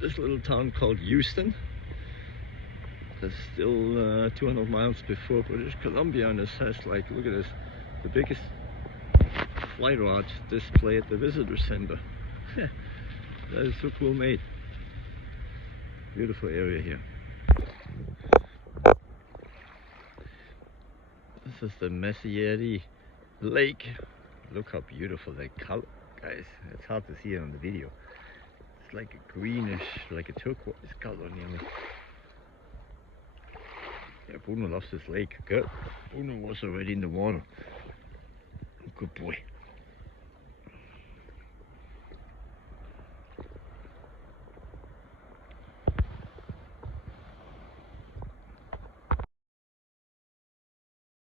this little town called Houston. That's still 200 miles before British Columbia, and this has, like, look at this, the biggest fly rod display at the visitor center. That is so cool made. Beautiful area here. This is the Messieri Lake. Look how beautiful that color, guys. It's hard to see it on the video. It's like a greenish, like a turquoise color nearly. Yeah, Bruno loves this lake. Good. Bruno was already in the water. Good boy.